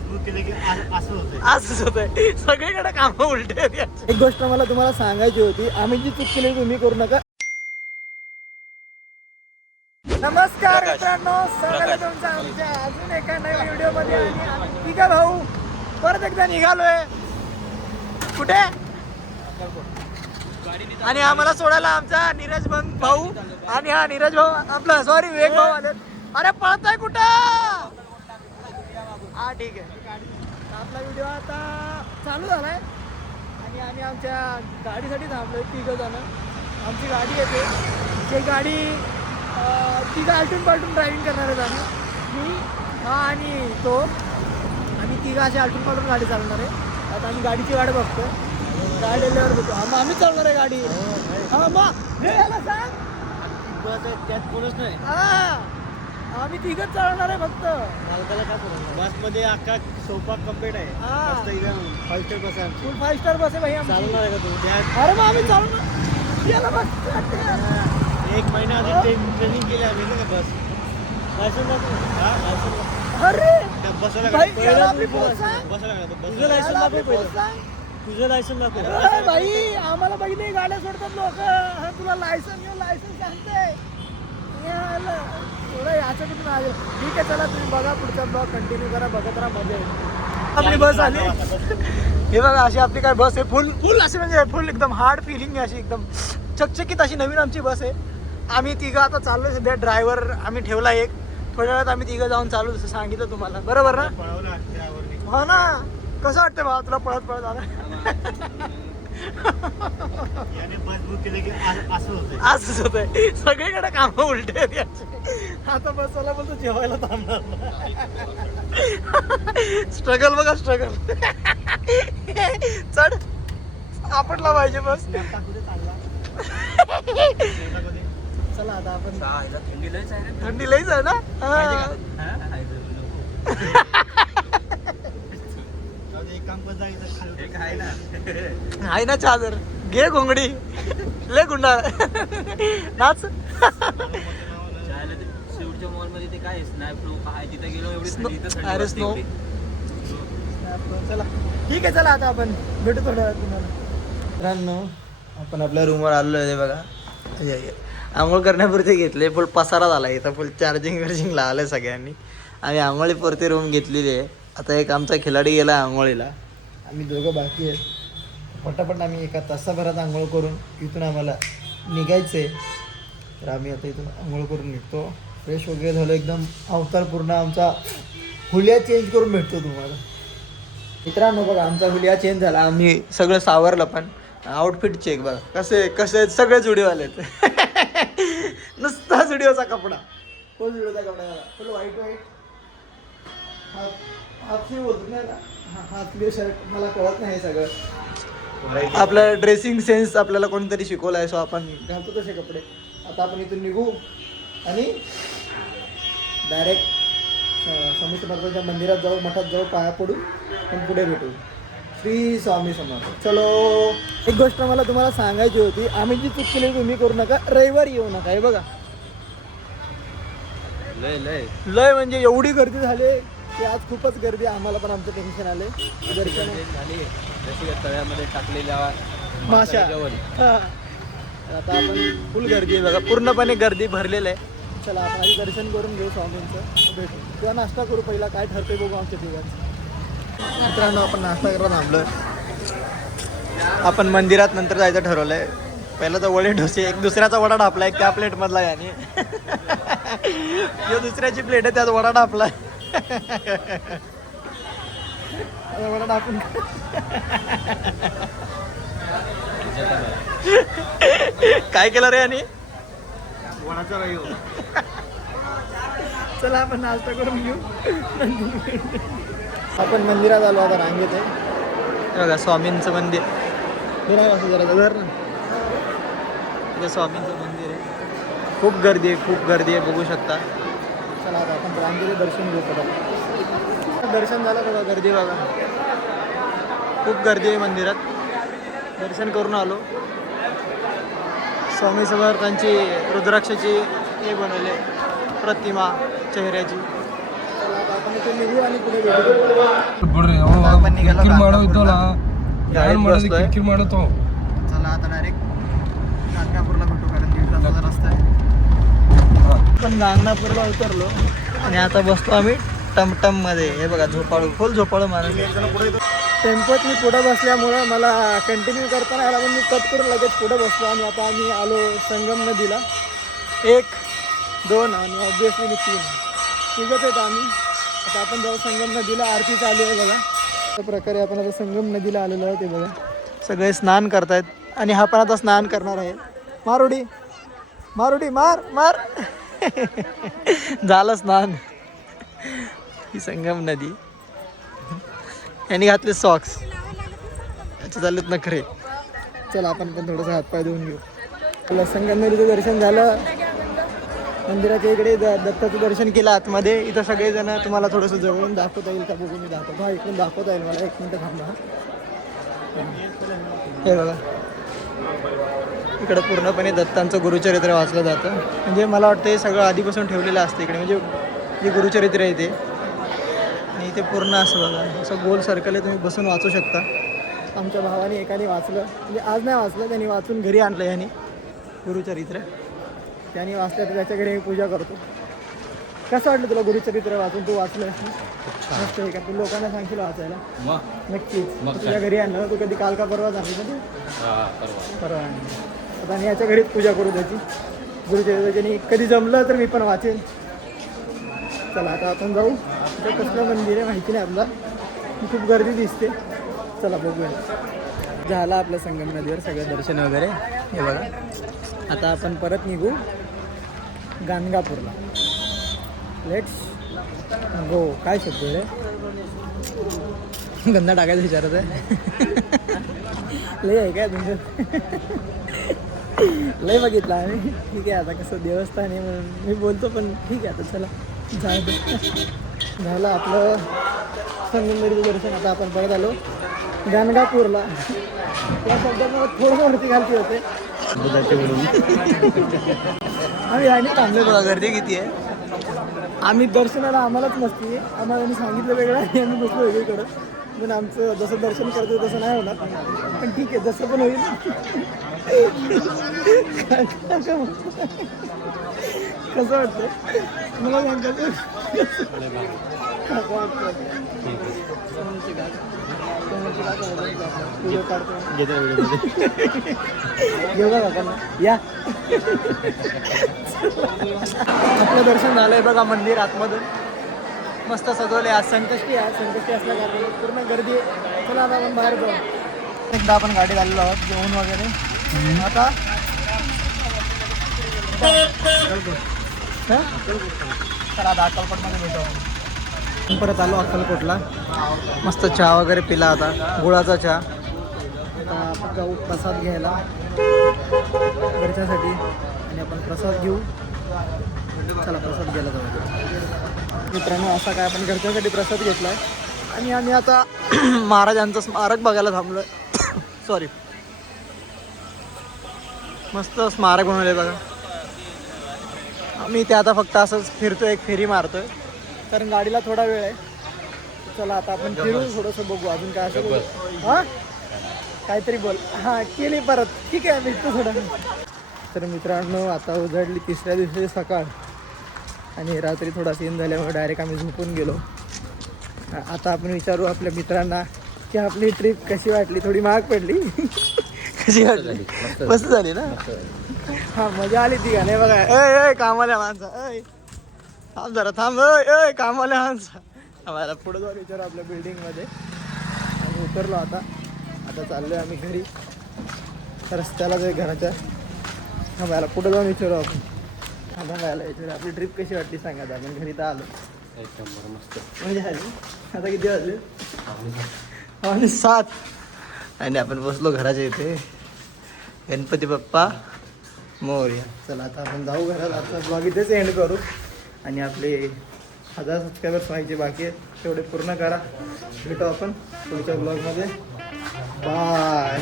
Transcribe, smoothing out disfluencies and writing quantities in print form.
मजबूत केले की असं होतं. असंच होतंय सगळीकडे कामं उलटे आहेत याची. एक गोष्ट मला तुम्हाला सांगायची होती, आम्ही जी चूक केली तुम्ही करू नका. नमस्कार मित्रांनो, स्वागत आहे तुमचं आमच्या अजून एका नवीन व्हिडिओ मध्ये. आणि आम्ही तिघा भाऊ परत एकदा निघालोय. कुठे? आणि आम्हाला सोडायला आमचा नीरज भाऊ आणि हा नीरज भाऊ आपला सॉरी विवेक भाऊ आले. अरे पळताय कुठं? हा ठीक आहे. आपला व्हिडिओ आता चालू झालाय आणि आम्ही आमच्या गाडीसाठी थांबलोय. तिघं जण आमची गाडी येते. जे गाडी तिघं आलटून पालटून ड्रायव्हिंग करणार आहेत. आम्ही मी हा आणि तो आम्ही तिघं असे आलटून पालटून गाडी चालवणार आहे. आता आम्ही गाडीची वाट बघतोय. गाडी आल्यावर बघतो. आम्ही चालणार आहे गाडी. हा मग याला सांग बस आहे, त्यात कोणच नाही. हा आम्ही तिघंच चालवणार आहे फक्त. मालकाला काय बस मध्ये अख्खा सोफा कम्प्लीट आहे. हा. मस्त एकदम 5 स्टार बस आहे आमची. फुल 5 स्टार बस आहे भाई आमची. चालवणार आहे का तू? त्यात अरे मग आम्ही चालवणार. याला बस 1 महिना आधी ट्रेनिंग केली आम्ही ना बस. लायसन दाखव. हा लायसन. अरे त्या बसायला भाई, पहिलं याला आपली तुझं पोच लायसन- आहे. बसायला लागतं. तुझं बसायला लायसन लागतं. दाखव पहिलं. तुझं लायसन दाखव. अरे भाई आम्हाला बघितले गाड्या सोडतात लोक. हा तुला लायसन घेऊन लायसन सांगते. थोडं याचं कुठून आलं. ठीक आहे चला तुम्ही बघा पुढचा ब्लॉग कंटिन्यू करा. बघत राहा मजा येईल. आपली बस आली. हे बघा अशी आपली काय बस आहे. फुल फुल अशी म्हणजे फुल एकदम हार्ड फिलिंग आहे. अशी एकदम चकचकीत अशी नवीन आमची बस आहे. आम्ही तिघं आता चाललोय. सध्या ड्रायव्हर आम्ही ठेवला एक. थोड्या वेळात आम्ही तिघं जाऊन चालू जसं सांगितलं तुम्हाला. बरोबर ना? पळवलं ड्रायव्हरने. हो ना. कसं वाटतं भावा तुला पळत पळत आला? याने मजबूत केले की असं होतं. असंच होतंय सगळीकडे कामं उलटे आहेत याची. आता बसायला बोलतो जेवायला थांबणार. स्ट्रगल बघा स्ट्रगल. चढ आपटला पाहिजे बस. चला आता आपण. थंडी लईच आहे ना. एक काम करता आहे ना चादर. घे घोंगडी. ले गुंडा नाच. शेवटच्या मॉल मध्ये ते काय स्नॅपलो काय तिथे गेलो एवढी थंडी इथं थंडी अरे वाजते स्नो. एवढी. चला ठीक आहे चला आता आपण भेटू थोड्या वेळात तुम्हाला. मित्रांनो आपण आपल्या रूमवर आलेलो आहे. बघा आंघोळ करण्यापुरते घेतले. फुल पसारा झाला इथं. फुल चार्जिंग लावलं सगळ्यांनी. आणि आंघोळीपुरती रूम घेतलेली आहे. आता एक आमचा खिलाडी गेला आंघोळीला. आम्ही दोघं बाकी आहेत. पटापट आम्ही एका तासाभरात आंघोळ करून इथून आम्हाला निघायचं आहे. तर आम्ही आता इथून आंघोळ करून निघतो. फ्रेश वगैरे झालं एकदम. अवतार पूर्ण आमचा हुलिया चेंज करून भेटतो तुम्हाला. मित्रांनो बघा आमचा हुलिया चेंज झाला. आम्ही सगळं सावरलं पण आउटफिट चेक बघा कसे सगळे जुडिओ आलेत. नुसता जुडिओचा कपडा. फुल जुडिओचा कपडा झाला. फुल व्हाईट हाफ स्लीव बोलतो ना. Half slew shirt. मला कळत नाही सगळं. आपलं ड्रेसिंग सेन्स आपल्याला कोणीतरी शिकवला आहे. सो आपण घालतो तसे कपडे. आता आपण इथून निघू आणि डायरेक्ट स्वामी समर्थांच्या मंदिरात जाऊ, मठात जाऊ, पाया पडू पण पुढे भेटू. श्री स्वामी समर्थ. चलो एक गोष्ट मला तुम्हाला सांगायची होती. आम्ही जी चूक केली तुम्ही करू नका. रविवारी येऊ नका. हे बघा लय म्हणजे एवढी गर्दी झाली की आज खूपच गर्दी. आम्हाला पण आमचं टेन्शन आले. दर्शन झाली जशी तळ्यामध्ये टाकलेल्या माशा. हा. आता आपण फुल गर्दी आहे बघा. पूर्णपणे गर्दी भरलेलं आहे. चला आपण आधी दर्शन करून घेऊ स्वामींचं. भेटू किंवा नाश्ता करू. पहिला काय ठरते बघू आमच्या दिवस. मित्रांनो आपण नाश्ता करायला थांबलोय. आपण मंदिरात नंतर जायचं ठरवलंय. पहिला तर वडे डोसे. एक दुसऱ्याचा वडा ढापला. एक त्या प्लेटमधला याने. दुसऱ्याची प्लेट आहे त्यात वडा ढापला. वडा ढापून काय केलं रे याने? वडाचा राही. चला आपण नाश्ता करून घेऊ. आपण मंदिरात आलो आता रांगेत आहे. बघा स्वामींचं मंदिर. जरा इथे स्वामींचं मंदिर आहे. खूप गर्दी आहे. खूप गर्दी आहे बघू शकता. चला आता आपण रांगेचे दर्शन घेऊ. पडा दर्शन झालं बघा. गर्दी बघा. खूप गर्दी आहे मंदिरात. दर्शन करून आलो. स्वामी समर्थांची रुद्राक्षाची हे बनवले प्रतिमा चेहऱ्याची. चला आता आपण तिथे निघू आणि पुढे भेटू. आता आपण निघालो गाडीत बसलोय. चला आता डायरेक्ट गाणगापूरला भेटू कारण 1.5 तासाचा रस्ता आहे. पण गाणगापूरला उतरलो आणि आता बसतो आम्ही टमटम मध्ये. हे बघा झोपाळू, फुल झोपाळू माणूस. टेम्पोत मी पुढं बसल्यामुळं मला कंटिन्यू करताना आला पण मी कट करून लगेच पुढं बसलो. आणि आता आम्ही आलो संगम नदीला. 1, 2 आणि ऑब्विसली मी 3 तिघंच आहेत आम्ही. आता आपण जाऊ संगम नदीला. आरती चालू आहे बघा. अशा प्रकारे आपण आता संगम नदीला आलेलो आहे. ते बघा सगळे स्नान करतायत आणि हा पण आता स्नान करणार आहे. मारुडी मारुडी मार मार झालं स्नान. ही संगम नदी. यांनी घातले सॉक्स, याचे झालेत नखरे. चला आपण पण थोडंसं हातपाय धुवून घेऊ. चला संगम नदीचं दर्शन झालं. मंदिराच्या इकडे दत्ताचं दर्शन केलं आतमध्ये. इथं सगळेजण तुम्हाला थोडंसं जवळून दाखवता येईल का बघू. मी दाखवतो. हा इकडून दाखवता येईल मला. 1 मिनटं थांबा. हे बघा इकडं पूर्णपणे दत्तांचं गुरुचरित्र वाचलं जातं. म्हणजे मला वाटतं हे सगळं आधीपासून ठेवलेलं असतं इकडे. म्हणजे जे गुरुचरित्र आहे ते. आणि इथे पूर्ण असं बघा असं गोल सर्कल आहे. तुम्ही बसून वाचू शकता. आमच्या भावाने एकाने वाचलं. म्हणजे आज नाही वाचलं, त्यांनी वाचून घरी आणलं. यांनी गुरुचरित्र त्यांनी वाचलं तर त्याच्या घरी पूजा करतो. कसं वाटलं तुला गुरुचरित्र वाचून? तू वाचलं मस्त आहे का? तू लोकांना सांगशील वाचायला? नक्कीच. तुझ्या घरी आणलं तू कधी? काल का परवा झाली ना तू? परवा आणली. आता आम्ही याच्या घरीच पूजा करू त्याची गुरुचरित्राची. कधी जमलं तर मी पण वाचेन. चला आता आपण जाऊ. तिथं कसलं मंदिर आहे माहिती नाही आपला. खूप गर्दी दिसते. चला बघूया. झालं आपलं संगम नदीवर सगळं दर्शन वगैरे. हे बघा आता आपण परत निघू गाणगापूरला. Let's go. काय शब्द रे? गंधा टाकायचं विचारत आहे. लय आहे काय तुमचं? लय बघितलं आम्ही. ठीक आहे आता कसं देवस्थान आहे म्हणून मी बोलतो पण ठीक आहे आता चला झालं आपलं संगमनेरचं दर्शन. आता आपण परत आलो गाणगापूरला. त्या शब्दात मला थोडंसं वरती घालती होते. आम्ही आणि थांबलो बघा. गर्दी किती आहे. आम्ही दर्शनाला आम्हालाच मस्ती आहे. आम्हाला सांगितलं वेगळं आणि आम्ही बसलो वेगळीकडं. पण आमचं जसं दर्शन करतो तसं नाही होणार. पण ठीक आहे जसं पण होईल. कसं वाटतं मला सांगतो. या आपलं दर्शन झालंय बघा. मंदिर आतमधून मस्त सजवले. आज संकष्टी आहे. संकष्टी असल्या कारण पूर्ण गर्दी आहे. चला आता आपण बाहेर जाऊ. एकदा आपण गाडीत आलेलो आहोत जेवण वगैरे. आता तर आता अक्कलकोटमध्ये भेटू आपण. परत आलो अक्कलकोटला. मस्त चहा वगैरे पिला आता. गुळाचा चहा. आता आपण जाऊ प्रसाद घ्यायला घरच्यासाठी. आणि आपण प्रसाद घेऊ. चला प्रसाद घ्यायला जाऊ. मित्रांनो असा काय आपण घरच्यासाठी प्रसाद घेतला आहे. आणि आम्ही आता महाराजांचं स्मारक बघायला थांबलो आहे. सॉरी मस्त स्मारक बनवलं बघा. आम्ही ते आता फक्त असंच फिरतोय. एक फेरी मारतोय कारण गाडीला थोडा वेळ आहे. चला आता आपण फिरू थोडंसं बघू अजून काय असं बोलू. हां काहीतरी बोल. हां केली परत. ठीक आहे भेटतो थोडं. तर मित्रांनो आता उजाडली 3ऱ्या दिवशी सकाळ. आणि रात्री थोडा सीन झाल्यामुळे डायरेक्ट आम्ही झोपून गेलो. आता आपण विचारू आपल्या मित्रांना की आपली ट्रिप कशी वाटली. थोडी महाग पडली. कशी वाटली? मस्त झाली ना. हां मजा आली ती गाणे बघा. ए कामाल्या माणसा. थांब जरा थांब. कामाल्या माणसा. आम्हाला पुढे जाऊन विचारू आपल्या बिल्डिंगमध्ये. आम्ही उतरलो आता. आता चाललो आहे आम्ही घरी. रस्त्याला जाऊ घराच्या. आम्हाला पुढे जाऊन विचारू आपण. बघायला विचारू आपली ट्रिप कशी वाटली सांगा. आपण घरी तर आलो. मस्त म्हणजे झाली. आता किती वाजले? 7:15. आणि आपण बसलो घराच्या इथे. गणपती बाप्पा मोरया. चला आता आपण जाऊ घरात. आता ब्लॉग इथेच एंड करू. आणि आपले 1000 सबस्क्रायबर्स व्हायचे बाकी आहेत. तेवढे पूर्ण करा. भेटू आपण पुढच्या ब्लॉगमध्ये. बाय.